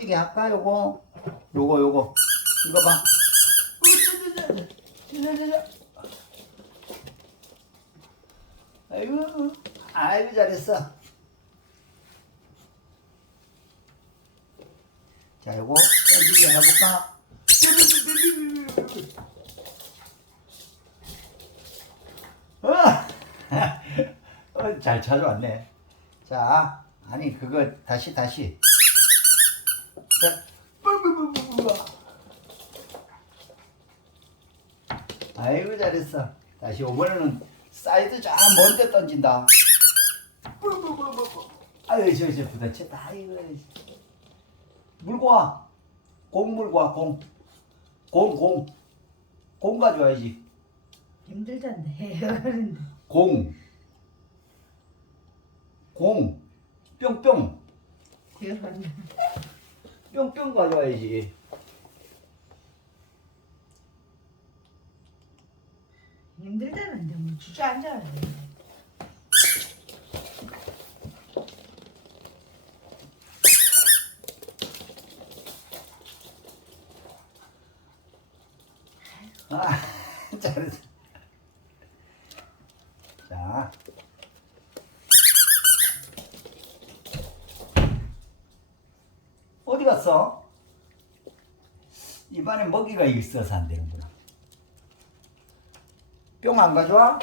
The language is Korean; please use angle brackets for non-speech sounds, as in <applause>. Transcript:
던지게 할까? 요거? 요거 요거. 이거 봐. 아이고 아이고 잘했어. 자 요거 던지게 해볼까? 어, <laughs> 어, 잘 찾아왔네. 자, 아니 그거 다시 다시. 아이고 잘했어. 다시 이번에는 사이드 쫙 먼데 던진다. 아유 저저 부딪혔다. 아이고. 물고 와. 공 물고 와 공. 공 공. 공 가져와야지. 힘들던데 <laughs> 그런데 공. 공. 뿅뿅. 뿅뿅 가져와야지. 힘들다는데 뭐 주저앉아 아, <laughs> 잘했어. 자. 어디 갔어? 입안에 먹이가 있어서 안 되는구나. 뿅 안 가져와?